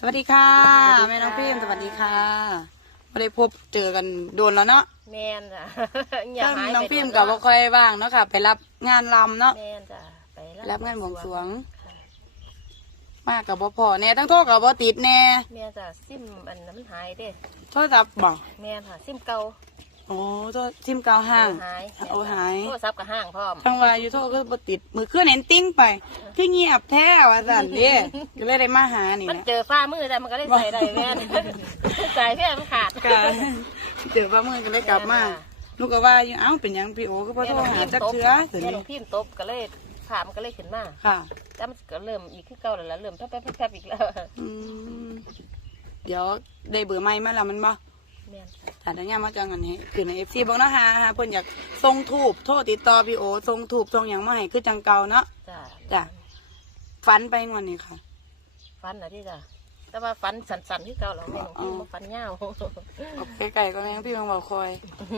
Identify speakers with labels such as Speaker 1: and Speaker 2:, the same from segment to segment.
Speaker 1: สวัสดีค่ะแม่น้องพิมสวัสดีค่ะไม่ได้พบเจอกันโดนแล้วเนาะ
Speaker 2: แม่นจ้ะ
Speaker 1: เพิ่มน้องพิมกับว่าค่อยว่างเนาะค่ะ ไปรับงานรำเนาะ
Speaker 2: แม่นจ้ะไป
Speaker 1: รับงานบวงสรวง
Speaker 2: ค่ะ
Speaker 1: มากกับบ่พอแน่ทั้งโทษกับบ่ติดแน่
Speaker 2: แม่นจ้ะซิมอันนั้นมันหายเด้
Speaker 1: โทรศัพท์บอก
Speaker 2: แม่นค่ะซิมเก่า
Speaker 1: โอ้โทษซิมเก่าห้าง
Speaker 2: หาย
Speaker 1: โอ้หาย
Speaker 2: โทรศัพท์กับห้างพร้อม
Speaker 1: ทั้งว่าอยู่โทษก็บ่ติดมือเคลื่อนเห็นติ้งไปคือเงียบแท้ว่าสั่นเด้ก็เลยได้มาหานี่
Speaker 2: มัน
Speaker 1: นะ
Speaker 2: เจอฝ้ามือแต่มันก็ได้ใส่ได้แม่น ใส่แค่มันขาด
Speaker 1: ก็เจอว่ามือก็เลยกลับมาลูกก็ว่าอยู่เอ้าเป็นหยังพี่โอก็บ่โทรหาจักเทื่อสิ
Speaker 2: แม่หลวงพิมตบก็เลยถามก็เลยขึ้นมา
Speaker 1: ค่ะ
Speaker 2: แต่มันก็เริ่มอีกขึ้นเก่าแล้วล่ะเริ่มแป๊บๆอีกแล้ว
Speaker 1: อืมเดี๋ยวได้เบอร์ใหม่มาแล้วมันบ่
Speaker 2: แม่นค่ะ
Speaker 1: ถ้าได้งานมาจังอันนี้คือใน FC บอกเนาะฮะเพิ่นอยากส่งทูบโทรติดต่อพี่โอส่งทูบส่งหยังมาให้คือจังเก่าเนาะ
Speaker 2: จ้ะ
Speaker 1: จ้ะฝันไปงวันนี้ค่ะ
Speaker 2: ฟันนะที่จ้ะแต่ว่าฟันสั่นๆที่เก่าแล้วแม่หลวงพิมมาฟันยาว
Speaker 1: เอาไกลๆก็แม่งพี่มังบอกคอย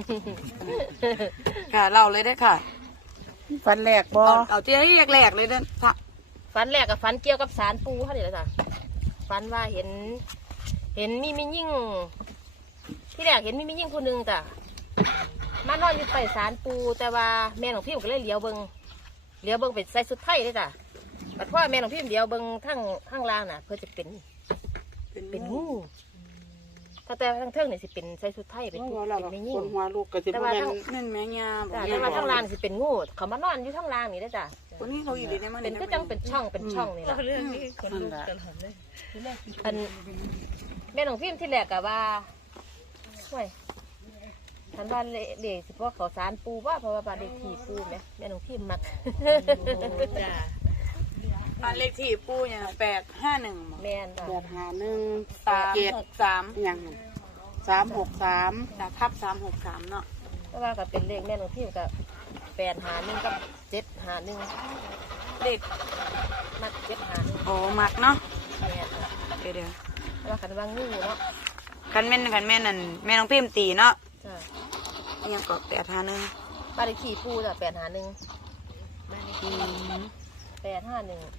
Speaker 1: ค่ะเล่าเลยได้อค่ะฝันแรกบ่เอาที่แรกๆเลยเด้อค่ะ
Speaker 2: ฟันแรกกับฟันเกี่ยวกับสารปูเขาเนี่ยจ้ะฟันว่าเห็นมียิ่งที่แรกเห็นมียิ่งคนหนึ่งจ้ะมานอนอยู่ใต้สารปูแต่ว่าแม่ของพี่ก็เลยเลี้ยวเบิงเป็นใส่สุดไทยเลยจ้ะแต่พ่อแม่ของพี่เลี้ยวเบิงทั้งล่างน่ะ เพื่อจะเป็นงูถ้าแต่ทั้งเทิงเนี่ยสิเป็นใส่สุดไทยเป็น
Speaker 1: เป็น
Speaker 2: ไม่
Speaker 1: ยิ่
Speaker 2: ยิ่
Speaker 1: ง
Speaker 2: ง
Speaker 1: หัวลูกก็สิบ่แม่นนั่นแม่ยาบ่
Speaker 2: จ้ะ
Speaker 1: แม่
Speaker 2: แต่
Speaker 1: น
Speaker 2: ว่าทั้งล่างสิเป็นงูเขามานอนอยู่ทั้งล่างนี่ได้จ้ะ
Speaker 1: คนนี้เขาอีหลีได้มา
Speaker 2: เป็นก็จังเป็นช่องนี่แหละ
Speaker 3: เรื่องนี้คนลุกตลอดเลย
Speaker 2: อันแม่ของพี่ที่แรกกะว่าห่วยฉันว่าเด็กสิเพราะเขาสารปูว่าเพราะว่าบ้านเด็กขี่ปูไหมแม่ของพี่มัก
Speaker 3: จ้า
Speaker 1: บ้านเลขที่ปู่เนี่ย851บ่
Speaker 2: แม่นจ้ะ
Speaker 1: 363ยัง363ทับ363เนาะ
Speaker 2: เพราะว่าก็เป็นเลขแม่ของพี่กับ851กับ751
Speaker 1: เลข
Speaker 2: มัก751
Speaker 1: โอ้มักเนาะ
Speaker 2: แม่นจ้ะ
Speaker 1: เดี๋ยว
Speaker 2: แล้วว่าคันว่างูเนาะ
Speaker 1: คันแม่นั่นแม่น้องพิมตีเนาะ
Speaker 2: จ้ะ
Speaker 1: ยังเกาะ851
Speaker 2: บ้านเด็กขี่ปูจ้ะ851
Speaker 3: บ้านเลข
Speaker 1: อื
Speaker 3: ที่
Speaker 1: ม
Speaker 2: 851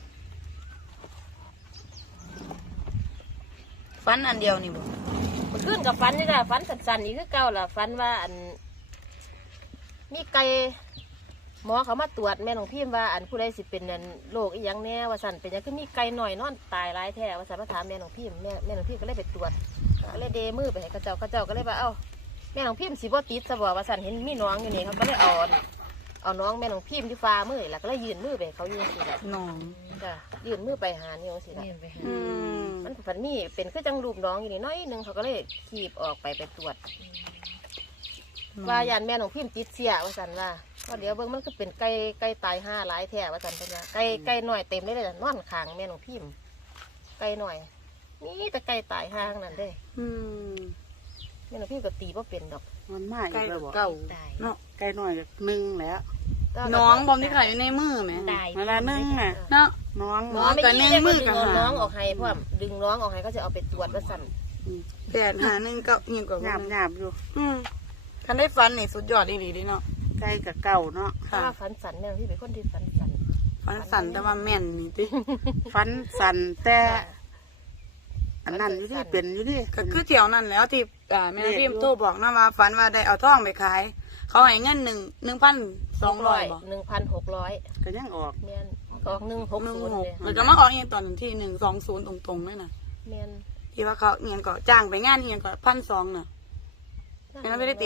Speaker 1: ฟันอันเดียวนี่บ่
Speaker 2: มันขึ้นกับฟันนี่จ้ะฟันสั่นๆอีกคือเก่าล่ะฟันว่าอันมีไก่หมอเขามาตรวจแม่ของพี่ว่าอันผู้ใดสิเป็นอันโรคอีหยังแน่ว่าสั่นเป็นหยังคือมีไก่หน่อยนอนตายหลายแท้ว่าสั่นมาถามแม่ของพี่แม่ของพี่ก็เลยไปตรวจก็เลยเดมือไปให้เขาเจ้าก็เลยว่าเอ้าแม่ของพี่สิบ่ติดซะบ่ว่าสั่นเห็นมีน้องอยู่นี่เขาก็เลยเอาน้องแม่ของพี่ที่ฟ้ามือแล้วก็เลยยืนมือไปให้เขายืนสิล่ะ
Speaker 1: น้อง
Speaker 2: จ้ะยืนมือไปหานิ้วสิล่ะ
Speaker 3: เรียนไปหา
Speaker 1: อืม
Speaker 2: มันฝันมีเป็นคือจังรูปน้องอยู่นี่น้อยหนึงเขาก็เลยขีบออกไปตรวจ ว่ายันแม่ของพิมพ์ติดเสียว่าสันว่าเดี๋ยวเบิ่งมันก็เป็นไก่ตาย5หลายแท้ว่าสันเพิ่นว่าไก่หน่อยเต็มเลยจ้ะนอนข้างแม่ของพิมพ์ไก่หน่อยนี่แต่ไก่ตายห้างนั่นเด้
Speaker 1: อืม
Speaker 2: แม่ของพิมพ์ก็ตีบ่เป็นดอก
Speaker 4: มันมาอี
Speaker 1: ไก่
Speaker 4: กแล้วบ่
Speaker 1: เก่า
Speaker 3: ตาย
Speaker 4: เนาะไก่น้อยหนึ่งแล้ว
Speaker 1: น้องบอมที่ขายอยู่ในมือไหม
Speaker 3: ตาย
Speaker 4: เวลานึ่งน่ะ
Speaker 1: เนาะ
Speaker 4: น้อง
Speaker 2: น้องไม่
Speaker 1: ก็
Speaker 2: ยิง
Speaker 1: แน่
Speaker 2: ได้
Speaker 1: มื
Speaker 2: มื
Speaker 1: อ
Speaker 2: อ
Speaker 1: กั
Speaker 2: ดึ
Speaker 1: บ
Speaker 2: ง
Speaker 1: หา
Speaker 2: น้องออกให้พร้อมดึงน้องออกให้ก็จะเอาไปตรวจว่าสั่น
Speaker 1: 851ก็ยังกว่า
Speaker 4: หยาบหยาบอยู่
Speaker 1: อืมคันได้ฟันนี่สุดยอดอีหลีเดิเนาะ
Speaker 4: ไก่กับเก่าเนาะ
Speaker 2: เพราะว่าฝันสันแม่ของพี่เป็นคนที่ฝันสัน
Speaker 1: ฟันสั่นแต่ว่าแม่นนี่ติ
Speaker 4: ฟันสันแต่อันนั้นอยู่ที่เป็นอยู่ที่
Speaker 1: ก็คือเที่ยวนั่นแล้วที่แม่น้องพิมพ์โทรบอกนะว่าฝันว่าได้เอาทองไปขาย เขาให้เงิน1,200บ่
Speaker 2: 1,600
Speaker 4: ก็ยังออก
Speaker 2: แม่นออก160เลย
Speaker 1: แล้วก็มาออกเองตอนที่120ตรงๆเลยนะ
Speaker 2: แม่น
Speaker 1: ที่ว่าเขาเงียนก็จ้างไปงานเงียนก็1,200น่ะไม่ต้องไปได้ตี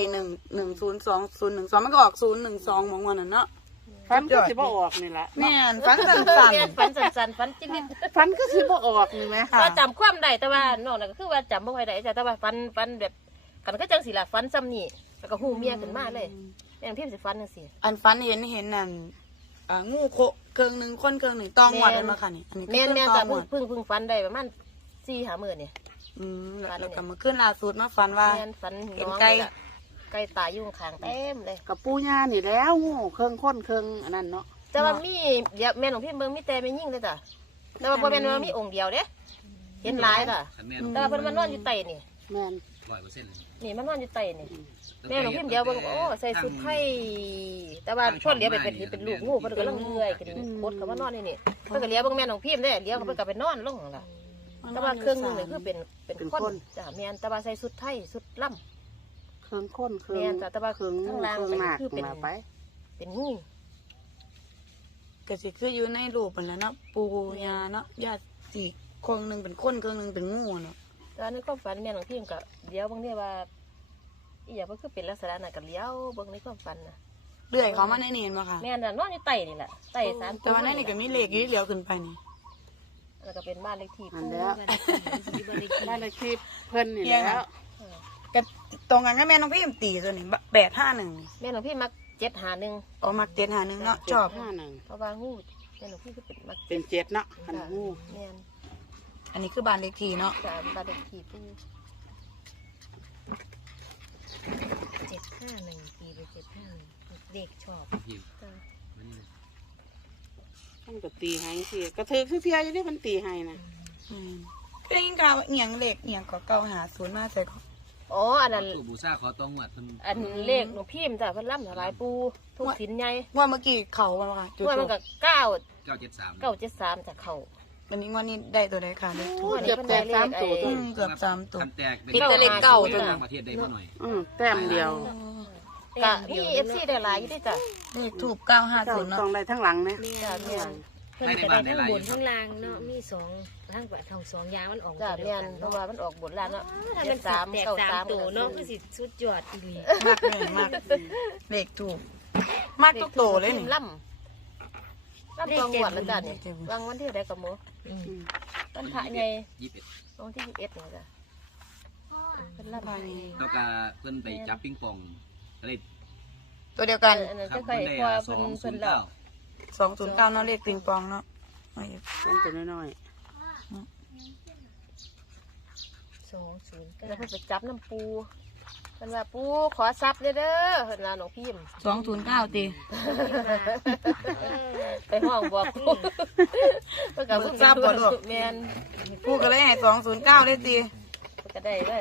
Speaker 1: 102 มันก็ออก012มองวันนั้นเนาะ
Speaker 4: ฟันก็สิบ่ออกนี่แหละ
Speaker 1: แม่นฟันสั่น
Speaker 2: แม่นฝันสันฝันจิ้ม
Speaker 4: ฟันก็สิบ่ออกนี่ไหม
Speaker 1: ๆค่ะ
Speaker 2: ก็จำความได้แต่ว่านอกนั้นก็คือว่าจำไม่ค่อยได้จ้ะแต่ว่าฟันแบบกันก็จังสิล่ะฟันซ้ำนี่แล้วก็หูเมียขึ้นมาเลยแม่นพิมพ์สิฟันจังสิ
Speaker 1: อันฟันเห็นนั่นงูโคเครื่องหนึ่งคนเครื่องหนึ่งต้องหมดเลยมาค่ะนี่อันนี้
Speaker 2: แม่น
Speaker 1: คือ
Speaker 2: จ้ะ
Speaker 1: ต้องหมด
Speaker 2: เพิ่งฟันได้ประมาณ4-5 มื้อนี่
Speaker 1: แล้วก็มาขึ้นล่าสุดมาฟันว่า
Speaker 2: แม่นฟัน
Speaker 1: เห็น
Speaker 2: น้อง
Speaker 1: ไก่
Speaker 2: นี่ล่ะไก่ตายอยู่ข้างๆเต็มเลย
Speaker 4: กับปูย่านี่แล้วงูเครื่องค้นเครื่องอันนั้นเนาะ
Speaker 2: แต่ว่ามีเดี๋ยวแม่นของพี่เบิ่งมีแต่ไม่ยิ่งเลยจ้ะแต่ว่าบ่แม่นว่ามีองค์เดียวเด้เห็นหลายจ้ะ
Speaker 5: ขันแม่น
Speaker 2: แต่ว่าเพิ่นมานอนอยู่ใต้นี่
Speaker 4: แม่น
Speaker 5: 100%
Speaker 2: นี่มันนอนอยู่ใต้นี่แม่ของพี่เดียวเบิ่งโอ้ใส่ชุดไทยแต่ว่าช่วงเลี้ยวไปเป็นลูกงูเพิ่นก็ลังเลื่อยกันโคตรเขามานอนนี่เพิ่นก็เลี้ยวเบิ่งแม่ของพี่เด้เลี้ยวเขาเพิ่นก็ไปนอนลงล่ะ
Speaker 1: น
Speaker 2: แต่ว่าเครื่องนึงนี่คือเป็น
Speaker 4: เป็น
Speaker 2: คน
Speaker 4: คน
Speaker 2: จ้ะแม่นแต่ว่าใส่ชุดไทยชุดล่ำ
Speaker 4: เครื่องข้นเครื่อง
Speaker 2: แม่นจ้ะแต่ว่า
Speaker 4: เครื่อง
Speaker 2: ข้างล่าง
Speaker 4: เครื่องหนัก
Speaker 2: คือเป็น
Speaker 4: มาไป
Speaker 2: เป็นงู
Speaker 1: ก็สิคืออยู่ในรูปนั่นแหละเนาะปูยาเนาะญาติสิเครื่องหนึงเป็นคนเครื่องหนึงเป็นงูเนาะ
Speaker 2: แต่ในความฝันแม่หลวงพี่ก็เลี้ยวบางทีว่าอีหยังมันคือเป็นลักษณะนั้นก็เลี้ยวเบิ่งในความฝันน่ะ
Speaker 1: เลื่อยเขามาในนี่เห็นบ่ค่ะ
Speaker 2: แม่นน่ะนอนอยู่ใต้นี่แหละใต้ศาล
Speaker 1: แต่ว่าในนี่ก็มีเลขอยู่ที่เหลียวขึ้นไปนี่
Speaker 2: แล้วก็เป็นบ้านเลขที่
Speaker 4: อัน
Speaker 2: ปู่
Speaker 4: เดียว
Speaker 3: บ้านเลขที่
Speaker 4: บ้านเลขที่เพิ่นนี่แล้ว
Speaker 1: ก็ตรงกันกับแม่น้องพี่ตีตัวนี้851
Speaker 2: แม่หลวงพี่มัก751
Speaker 1: ออกมา751เนาะชอบ
Speaker 4: 751
Speaker 2: เพราะว่างูแม่หลวงพี่ก็เป็นมัก
Speaker 4: เป็นเจ็ดเนาะอันงู
Speaker 2: แม่น
Speaker 1: อันนี้คือบ้านเลขที่เนาะ
Speaker 2: จ้ะบ้านเลขที่ปู่
Speaker 3: 751ปีเป็น751เด็กชอบ
Speaker 2: จ้ะ
Speaker 4: มันก็ตีให้สิก็ถือคือเพียอยู่ที่มันตีให้นะ
Speaker 1: เป็นยิงกาวเอียงเหล็กเอียงก็เก่าหาศูนย์มาใส่ก็
Speaker 2: อ๋ออันนั้น
Speaker 5: ตู้บูชาขอต้องวัดทำ
Speaker 2: อันเลขหลวงพี่มันจ้ะเพิ่นล่ำถวายปู่ทุกสินใหญ่
Speaker 1: ว่าเมื่อกี้เขาว่าค่ะจุด
Speaker 2: ด้วยมันก็
Speaker 5: 973
Speaker 2: 973จากเขา
Speaker 1: วันนี้วันนี้ได้ตัวใดค่ะเลขถูก
Speaker 4: เกือบแตกสามตัว
Speaker 1: เกือบ3ตัว
Speaker 5: คันแตกเป็น
Speaker 1: ปิดแต่เลขเก่าตัว
Speaker 5: ต่า
Speaker 1: น่ะ
Speaker 5: งประเทศได้บ่หน่อย
Speaker 4: แต้มเดียว
Speaker 2: กะมีFCได้หลายอยู่ด้วยจ้ะ
Speaker 1: เลขถูก
Speaker 4: เจ้า
Speaker 1: 950เนาะ
Speaker 4: ต้องได้ทั้งหลังนะ
Speaker 2: จ้ะแม่น
Speaker 3: เพิ่นก็ได้ทั้งบนทั้งล่างเนาะมีสองทั้งสองอย่างมันออก
Speaker 2: จ้ะ
Speaker 3: ตัว
Speaker 2: แม่
Speaker 3: เดียวน กัน
Speaker 2: เพราะว่ามันออกบทล่างเนาะ
Speaker 3: ถ้ามันแตกสามตัวเนาะคือสิสุดยอดอีหลี
Speaker 1: มากเลยมากเลขถูกมากทุกโตเลยนี่
Speaker 2: ล่ำตัวงวดแล้วจ้ะนี่วางวันที่ใดกับหมู
Speaker 3: อืม
Speaker 2: วันพระใหญ่
Speaker 5: 21
Speaker 2: วันที่21นี่จ้ะเป็นล่ำ
Speaker 5: แล้วก็เพิ่นไปจับปิงปองอะไร
Speaker 1: ตัวเดียวกัน
Speaker 2: อันนั้น
Speaker 5: ครั
Speaker 2: จะ
Speaker 5: บ
Speaker 2: ค่อย
Speaker 5: เพิ่นได้
Speaker 2: พอเพิ่นแล้ว
Speaker 5: 209
Speaker 1: 209เนาะเลขปิงปองเนาะ
Speaker 4: เป็นตัวน้อย
Speaker 2: แล้ว
Speaker 3: 209
Speaker 2: เพิ่นไปจับน้ำปูเพิ่นว่าปูขอซับเด้อเพิ่นว่าหลวงพี่ม
Speaker 1: 209ติ
Speaker 2: ไปห้องบอกปูเพิ่นก็เพิ่งแม่น
Speaker 1: ผู้ก็เลยให้209เลยติ
Speaker 2: ก็ได้ไว้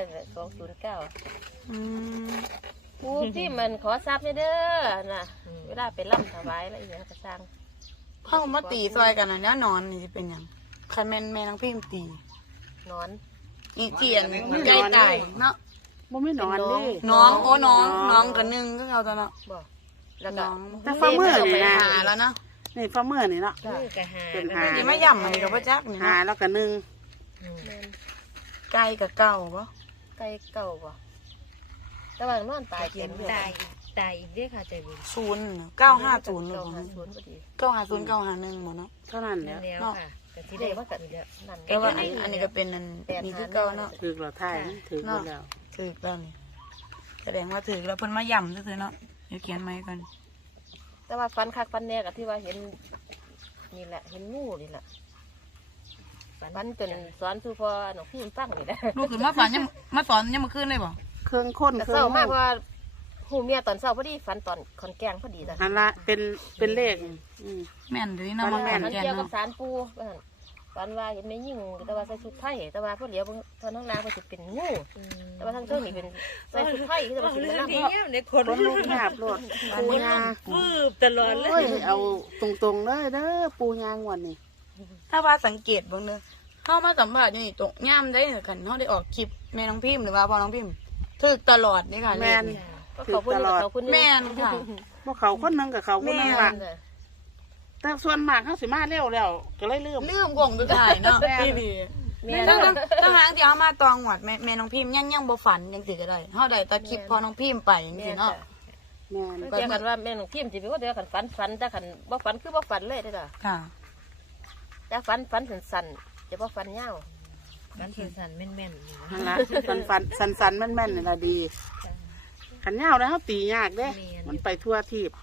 Speaker 2: 209
Speaker 1: อืม
Speaker 2: ปูพี่มันขอซับเด้อน่ะเวลาไปล่ำถวายแล้วอีหยังก็สร้าง
Speaker 1: เฮามาตีซอยกันน่ะนอนนี่สิเป็นหยังคันแม่นแม่น้องพิมตี
Speaker 2: นอน
Speaker 1: นี่เจียนไก่ตายเนาะ
Speaker 4: ๆบ่ไม่นอนดิ
Speaker 1: น้องโอ้น้องกันนึงก็เอาตัวเนาะ
Speaker 2: บอกแล้วก็
Speaker 1: น้อง
Speaker 4: แต่ฟ้ามือนี่นะ
Speaker 1: หาแล้วเนาะ
Speaker 4: นี่ฟ้ามือนี่เนาะ
Speaker 3: มือกะหา
Speaker 4: เป็นหา
Speaker 1: นี่มาย่ำอันนี้ก็บ่จักนี่
Speaker 4: หา
Speaker 1: เนาะ
Speaker 4: แล้วก็หนึ่ง
Speaker 3: อืม
Speaker 2: แม่น
Speaker 1: ไก่กับเก่าบ่
Speaker 2: ไก่เก่าบ่แต่ว่านอนตายเต็มอยู่
Speaker 3: ตายอีกเด้อค่ะใจบุญ
Speaker 1: 0950ลูก
Speaker 2: 950พอดี
Speaker 1: 950 951หมดเนาะ
Speaker 4: เท่านั้น
Speaker 3: นั่
Speaker 4: แล้
Speaker 3: น
Speaker 4: ว
Speaker 3: แล้วค่ะก็สิ
Speaker 2: ที่
Speaker 3: ได้
Speaker 2: ได้
Speaker 3: ว่า
Speaker 2: ว่ากันนี่แหละนั่น
Speaker 1: แต่ว่าอันนี้ก็เป็นอันนี่คือเก่าเนาะ
Speaker 4: ถือเราไทยถือหมดแล้ว
Speaker 1: ถึกแล้วนี่แสดงว่าถึกแล้วเพิ่นมาย่ำซื่อๆเนาะเดี๋ยวเขียนไม้ก่อน
Speaker 2: แต่ว่าฟันคักฟันแน่กับที่ว่าเห็นนี่แหละเห็นงูนี่แหละฟันจนสอนสู่พอหนูพี่มันฟังนี่แหละ
Speaker 1: ลูกขึ้นมาฝันยังมาสอนยังมาขึ้นเลยบ่
Speaker 4: เครื่องข้น
Speaker 2: แต่
Speaker 4: เค
Speaker 2: เศ
Speaker 4: รื่
Speaker 2: ร้า
Speaker 4: อง
Speaker 2: มากเพราะว่าหูเมียตอนเศร้าพอดีฝันตอนคอนแกงพอดีจ้ะ
Speaker 4: อันละเป็นเลข
Speaker 1: แม่นเดี๋ยวนี้เนาะมา
Speaker 4: แม่
Speaker 1: แม่น
Speaker 2: มัน
Speaker 1: แกน
Speaker 2: เกี่ยวกับ
Speaker 1: เนาะ
Speaker 2: สารปูฝันว่าเห็นแม่ยิ่งแต่ว่าใส่ชุดไทยแต่ว่าพอเหลียวตอนทั้งล่างก็จะเป็นงูแต่ว่าทั้งเจ้านี่เป็นใส่ชุดไทยที่จะมาสิ
Speaker 3: เรื่
Speaker 2: เป็
Speaker 3: อน ง
Speaker 2: น้ำ
Speaker 3: นี้
Speaker 2: เนาะ
Speaker 3: เนี่ยในคน
Speaker 4: คนลูกหยาบโลดปูยา
Speaker 3: ฟืบตลอดเล
Speaker 4: โอ้ย
Speaker 3: ย
Speaker 4: เอาตรงๆเลยเด้อปูยางวันนี้
Speaker 1: ถ้าว่าสังเกตเบิ่งเด้อเฮามาสัมภาษณ์อยู่นี่ตรงย่ามได้คันเฮาได้ออกคลิปแม่น้องพิมพ์หรือว่าพ่อน้องพิมพ์ถึกตลอดนี่ค่ะเล
Speaker 4: แม่
Speaker 1: ข
Speaker 4: น
Speaker 1: นี่
Speaker 2: ก็เขาพูดกับเขาพูด
Speaker 1: แม่นค่ะ
Speaker 4: พวกเขาคนหนึงกับเขาคนหนึงละแต่ส่วนมากเขาสิมาเร็วแล้วก็เลยลืม
Speaker 1: ลืมกงไปถ่ายเนาะ
Speaker 4: แม่น
Speaker 1: พี่ดีตั้งหางที่เฮามาตองหวัดแม่น้องพิมพ์ยังบ่ฝันจังซี่ก็ได้เฮาได้ตัดคลิปพ่อน้องพิมพ์ไปจังซี่เนาะ
Speaker 4: แม่น
Speaker 2: เกี่ยวกันว่าแม่หนูพิมพ์สิเป็นว่าเดี๋ยวขันฝันแต่ขันบ่ฝันคือบ่ฝันเลยเด้อจ้ะ
Speaker 1: ค่ะ
Speaker 2: แต่ฝันสั้นๆจะบ่ฝันยาว
Speaker 3: กันสั่นๆแม่นๆนี่นะ
Speaker 4: นั่นละสันๆแม่นๆนี่ละดีขันยาวแล้วเขาตียากเด้ มันไปทั่วทีบ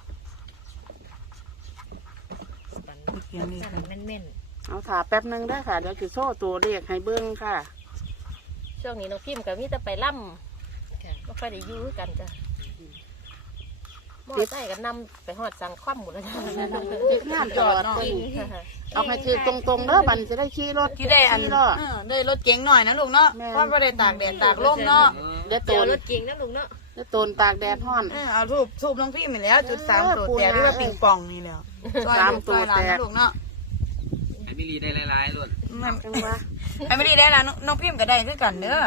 Speaker 1: เขียนนี่
Speaker 3: สั่นแม่น
Speaker 4: เอาถาแป๊บหนึงได้อค่ะเดี๋ยวคือโซ่ตัวเลขให้เบิ้งค่ะ
Speaker 2: ช่วงนี้น้องพิมพ์ก็มีแต่ไปล่
Speaker 3: ๆค่ะ
Speaker 2: ำบ่ค่อยได้อยู่คือกันจ้ะมอไซค์ก็นำไปฮอดสังคว่ำหมดแล้วจ้ะ
Speaker 4: ติดงานจอดตัวนี้เอาให้คือตรงๆเด้อบัดนจะได้ขี่รถ
Speaker 1: ที่ได้อัน
Speaker 4: ขี่ล้อ
Speaker 1: ได้รถเก๋งหน่อยนะลูกเนาะ
Speaker 4: แม่น
Speaker 1: เพราะบ่ได้ตากแดดตากลมเนาะ
Speaker 4: เดี๋ยวโต
Speaker 3: เดี๋ยวน รถเก่งนะลุงเนาะ
Speaker 4: เดี๋ยวโตนตากแดดห้อน
Speaker 1: เอาทูบน้องพี่มาแล้วจุด3ตัวแต่ที่ว่าปิงปองนี่แล้ว
Speaker 4: สามตัวแตก
Speaker 1: ลูกเนาะ
Speaker 5: ให้มิลีได้หลายๆรถ
Speaker 1: จังว่าไอ้ไม่ได้แล้วน้องพิมพ์ก็ได้คือกันเด้อ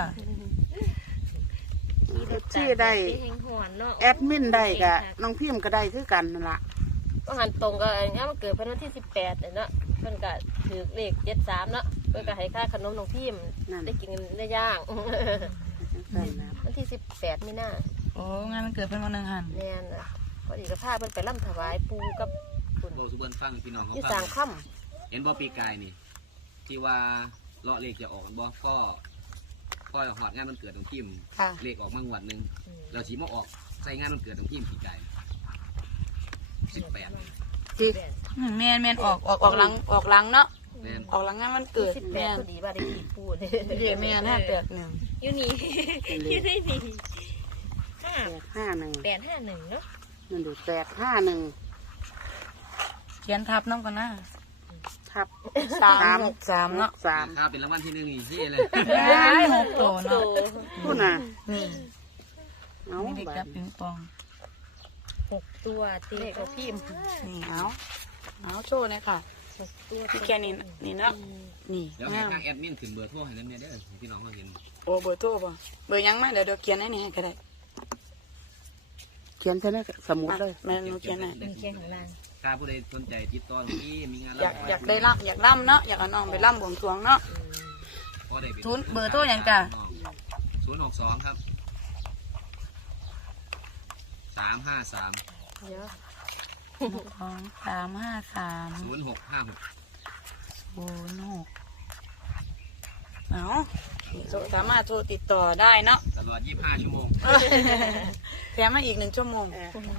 Speaker 4: ที่ได้
Speaker 3: แห่งหอนเนาะ
Speaker 4: แอดมินได้กะน้องพิมพ์ก็ได้คือกันนั่นล่ะ
Speaker 2: ก็หันตรงก็อันนี้มันเกิดเพิ่นวันที่18เนาะเพิ่นก็ถือเลข73เนาะเพิ่นก็ให้ค่าขนมน้องพิมพ์
Speaker 4: นั่น
Speaker 2: ได้กินได้ย่าง
Speaker 4: นั่นนะ
Speaker 2: วันที่18มีนา
Speaker 1: โอ้งานมันเกิดเป็นวันหนึ่งหัน
Speaker 2: แม่นน่ะพอดีก็พาเพิ่นไปร่ำถวายปู่กับคุณ
Speaker 5: เราสุบนฟังพี่น้องเขา
Speaker 2: ที่
Speaker 5: ฟั
Speaker 2: สร้าง
Speaker 5: ง
Speaker 2: ค่ำ
Speaker 5: เห็นบ่ปีกายนี่ ที่ว่าเลาะเลขจะออกกันบ่ก็หอดงานมันเกิดของทีม
Speaker 1: ค่ะ
Speaker 5: เลขออกมางวดหนึงเราสีมาออกใส่งานมันเกิดของทีมปีกาย18
Speaker 1: ที่แม่นออกหลังเนาะ
Speaker 5: แม่น
Speaker 1: ออกหลังงานมันเกิดแม่น
Speaker 2: 18พอดีว่าได้กินปู่เนี่ย
Speaker 1: เดี๋ยวแม่น581
Speaker 3: อยู่นี่อยู่ได้นี่
Speaker 4: 851
Speaker 3: 851เนาะ
Speaker 4: นั่นดู851
Speaker 1: เขียนทับน้องกันนะ
Speaker 4: ทับ
Speaker 1: 363เนาะ
Speaker 4: 3
Speaker 5: ข้าวเป็นรางวัลที่หนึ่งนี่ที่เลย
Speaker 1: ได้6ตัวเนาะ
Speaker 4: พูดน่ะ
Speaker 1: นี่
Speaker 4: เอา
Speaker 1: มีเด็ก
Speaker 4: บั
Speaker 1: จั
Speaker 4: ด
Speaker 1: บปิงปอง
Speaker 3: 6ตัวตี
Speaker 2: เลขของพิมพ์
Speaker 1: นี่เอาโชว์เลยค่ะ
Speaker 3: ตัว
Speaker 1: พี่แค่นี้นี่เนาะนี่
Speaker 5: เดี๋ยวให้
Speaker 1: งาม
Speaker 5: ทางแอดมินขึ้นเบอร์โทรให้นั่นเนี่ยเด้อพี่น้องเขาเห็น
Speaker 1: โอ้เบอร์โทรป่ะเบอร์ยังไหมเดี๋ยวเขียนให้นี่ให้ก็ได้
Speaker 4: เขียนใช่ไหมสมุดเลย
Speaker 1: แม่หนูเขียนให้
Speaker 3: มีแค่ของล่าง
Speaker 5: ถ้าผู้ใดสนใจติดต่อที่มีงาน
Speaker 1: อยากได้อยากล่ำเนาะอยากเอาน้องไปล่ำบวงสรวงเนาะ
Speaker 5: พอได้ไป
Speaker 1: ทุนเบอร์โทรหยังจ้ะ
Speaker 5: 062ครับ353
Speaker 2: เดี๋ยว
Speaker 1: 2 3 5 3
Speaker 5: 0656
Speaker 1: 06เอาสามารถโทรติดต่อได้เนาะ
Speaker 5: ตลอด25ชั่วโมง
Speaker 1: แถมมาอีก1 ชั่วโมง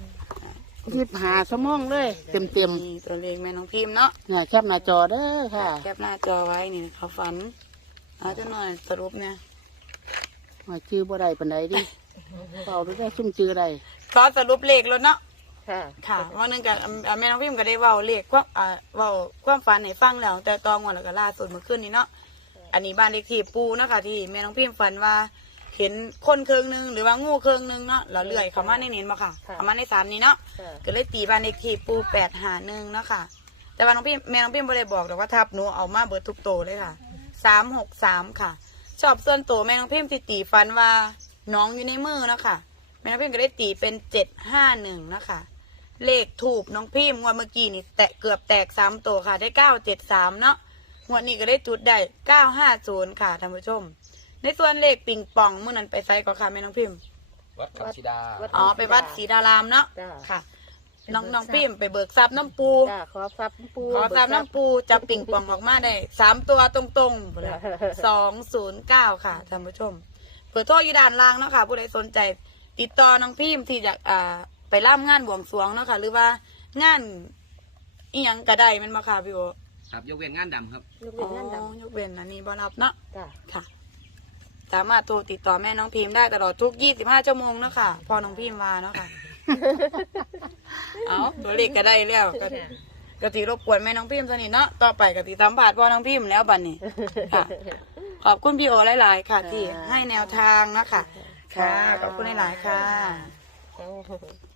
Speaker 4: 25ชั่วโมงเลยเต็ม
Speaker 1: นี่ตัวเลขแม่น้องพิมพ์เนาะ
Speaker 4: ๆเนี่ยแคปหน้าจอเด้อค่ะ
Speaker 1: แคปหน้าจอไว้นี่เขาฝันเอาจะหน่อยสรุปเนี่ย
Speaker 4: ว่าชื่อบ่ได้ปานใดดิเฝ้าไปได้ซุ่มชื่อใด
Speaker 1: ขอสรุปเลขแล้วเนาะ
Speaker 2: ค่ะ
Speaker 1: ค่ะวันหนึงกับแม่น้องพิมพ์ก็ได้เว้าเลขเว้าความฝันให้ฟังแล้ว แต่ตอนวันแล้วก็ล่าสุดเมื่อคืนนี้เนาะอันนี้บ้านเลขที่ปูเนาะค่ะที่แม่น้องพิมพ์ฝันว่าเห็นคนเครื่องนึงหรือว่างูเครื่องนึงเนาะเราเลื่อยเข้ามาในเน้นมาค่ะเข้ามาในสามนี้เนาะ
Speaker 2: ค่ะ
Speaker 1: ก็เลยตีบ้านเลขที่ปู851เนาะค่ะ แต่ว่าน้องพิมพ์แม่น้องพิมพ์บ่ได้บอกแต่ว่าทับหนูเอามาเบิดทุกโตเลยค่ะ363ค่ะ ชอบส่วนตัวแม่น้องพิมพ์ที่ตีฟันว่าน้องอยู่ในมือเนาะค่ะแม่น้องพิมพ์ก็ได้ตีเป็น751นะคะเลขถูกน้องพิมพ์งวดเมื่อกี้นี่แตะเกือบแตก3ตัวค่ะได้973เนาะงวดนี้ก็ได้จุดได้950ค่ะท่านผู้ชม ในส่วนเลขปิงปองเมื่อนั้นไปไซก็ค่ะแม่น้องพิมพ์
Speaker 5: วัดคำชิดา
Speaker 1: อ๋อไปวัดศรีดารามเนาะ
Speaker 2: จ้า
Speaker 1: ค่ะ น้องพิมพ์ไปเบิกทรัพย์น้ำปู
Speaker 2: จ้าขอทรัพย์ปู่
Speaker 1: ขอทรัพย์น้ำปูจับปิงปองออกมาได้3ตัวตรงๆ209ค่ะท่านผู้ชมเปิดโทรอยู่ด้านล่างเนาะค่ะผู้ใดสนใจติดต่อน้องพิมพ์ที่จะไปร่ำงานบวงสรวงเนาะค่ะหรือว่างานอีหยังก็ได้แมันมาค่ะพี่โอ
Speaker 5: ครับยกเว้นงานดำครับ
Speaker 2: ลูกเรียนงานด
Speaker 1: ยกเว้นอันนี้บ่รับเนาะ
Speaker 2: ำจ้า
Speaker 1: ค่ะ สามารถโทรติดต่อแม่น้องพิมพ์ได้ตลอดทุก25ชั่วโมงเนาะค่ะพอน้องพิมพ์มาเนาะค่ะ เอาตัวเลขก็ได้แล้วก็ตีรบกวนแม่น้องพิมพ์สนิทเนาะต่อไปก็ตีสัมผัสพ่อน้องพิมพ์แล้วบัดนี้ค่ะ ขอบคุณพี่โอหลายๆค่ะ ที่ให้แนวทางเนาะค่ะ ค่ะขอบคุณหลายๆค่ะ
Speaker 2: จ้า